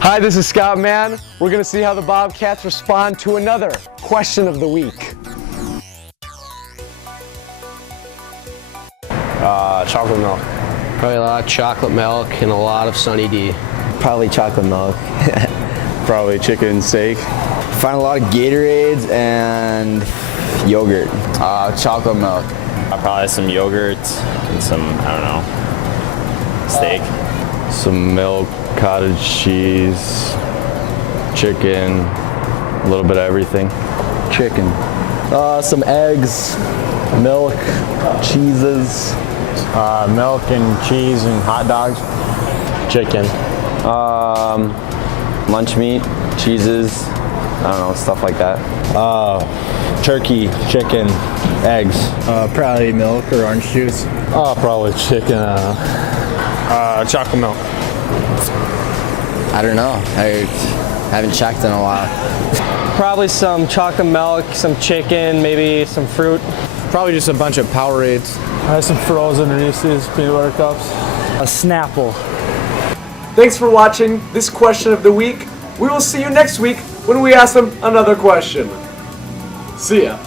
Hi, this is Scott Mann. We're gonna see how the Bobcats respond to another question of the week. Chocolate milk. Probably a lot of chocolate milk and a lot of Sunny D. Probably chocolate milk. Probably chicken steak. Find a lot of Gatorades and yogurt. Chocolate milk. Probably some yogurt and some, I don't know, steak. Some milk, cottage cheese, chicken, a little bit of everything. Chicken. Some eggs, milk, cheeses. Milk and cheese and hot dogs. Chicken. Lunch meat, cheeses, I don't know, stuff like that. Turkey, chicken, eggs. Probably milk or orange juice. Probably chicken. Chocolate milk. I don't know. I haven't checked in a while. Probably some chocolate milk, some chicken, maybe some fruit. Probably just a bunch of Powerades. Some frozen Reese's peanut butter cups. A Snapple. Thanks for watching this question of the week. We will see you next week when we ask them another question. See ya.